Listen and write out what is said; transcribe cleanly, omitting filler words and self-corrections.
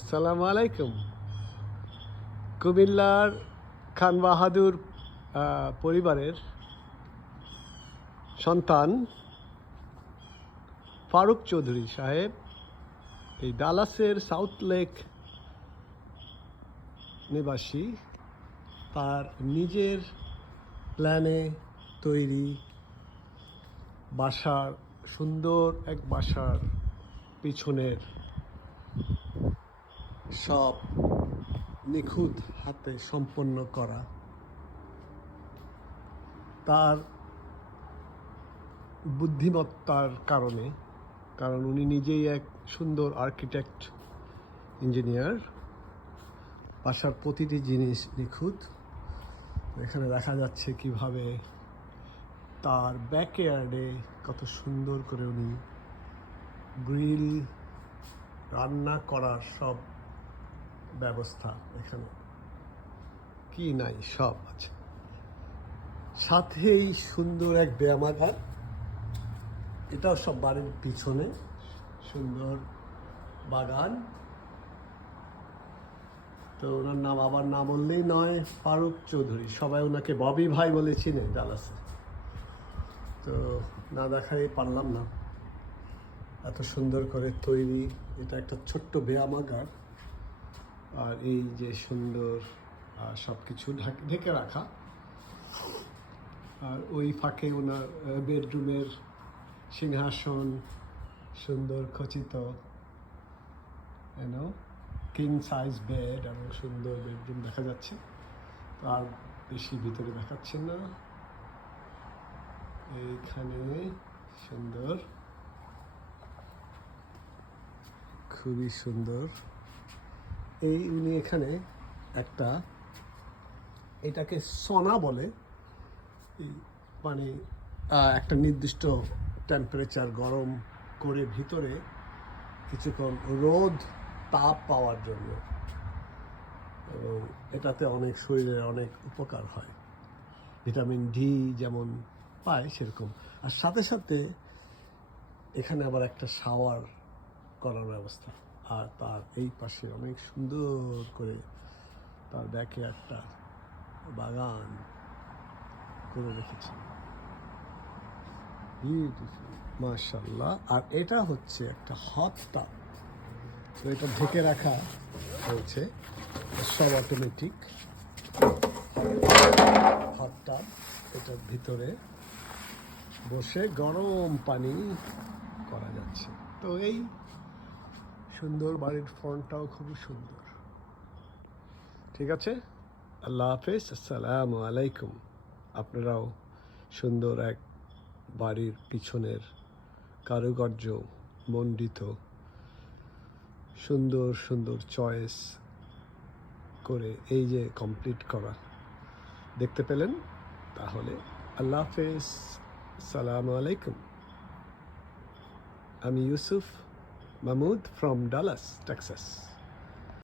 আসসালামু আলাইকুম। কুমিল্লার খান বাহাদুর পরিবারের সন্তান ফারুক চৌধুরী সাহেব এই ডালাসের সাউথ লেক নিবাসী। তার নিজের প্ল্যানে তৈরি বাসার সুন্দর এক বাসার পিছনের সব নিখুঁত হাতে সম্পন্ন করা, তার বুদ্ধিমত্তার কারণে, কারণ উনি নিজেই এক সুন্দর আর্কিটেক্ট ইঞ্জিনিয়ার। বাসার প্রতিটি জিনিস নিখুঁত। এখানে দেখা যাচ্ছে কিভাবে তার ব্যাকইয়ার্ডে কত সুন্দর করে উনি গ্রিল, রান্না করার সব ব্যবস্থা, এখানে কি নাই সব আছে। সাথেই সুন্দর এক ব্যায়ামাগার, এটাও সব বাড়ির পিছনে সুন্দর বাগান। তো ওনার নাম আবার না বললেই নয়, ফারুক চৌধুরী। সবাই ওনাকে ববি ভাই বলে চিনে ডালাসে। তো না দেখাই পারলাম না, এত সুন্দর করে তৈরি। এটা একটা ছোট্ট ব্যায়ামাগার, আর এই যে সুন্দর সব কিছু ঢেকে রাখা। আর ওই ফাঁকে ওনার বেডরুমের সিংহাসন, সুন্দর খচিত কিং সাইজ বেড এবং সুন্দর বেডরুম দেখা যাচ্ছে। আর বেশি ভিতরে দেখাচ্ছে না। এইখানে সুন্দর, খুবই সুন্দর। এই উনি এখানে একটা, এটাকে সোনা বলে, মানে একটা নির্দিষ্ট টেম্পারেচার গরম করে ভিতরে কিছুক্ষণ রোদ তাপ পাওয়ার জন্য, এবং এটাতে অনেক শরীরের অনেক উপকার হয়। ভিটামিন ডি যেমন পায় সেরকম। আর সাথে সাথে এখানে আবার একটা শাওয়ার করার ব্যবস্থা। আর তার এই পাশে অনেক সুন্দর করে তার ব্যাকে একটা বাগান করে রেখেছে, বিউটিফুল, মাশাআল্লাহ। আর এটা হচ্ছে একটা হট টাব। তো এটা ঢেকে রাখা হয়েছে, সব অটোমেটিক হট টাব। এটার ভিতরে বসে গরম পানি করা যাচ্ছে। তো এই সুন্দর বাড়ির ফ্রন্টটাও খুবই সুন্দর। ঠিক আছে, আল্লাহ হাফেজ, আসসালামু আলাইকুম। আপনারাও সুন্দর এক বাড়ির পিছনের কারুকার্য মণ্ডিত সুন্দর সুন্দর চয়েস করে এই যে কমপ্লিট করা দেখতে পেলেন, তাহলে আল্লাহ হাফেজ, আসসালামু আলাইকুম। আমি Yusuf Mahmud from Dallas, Texas.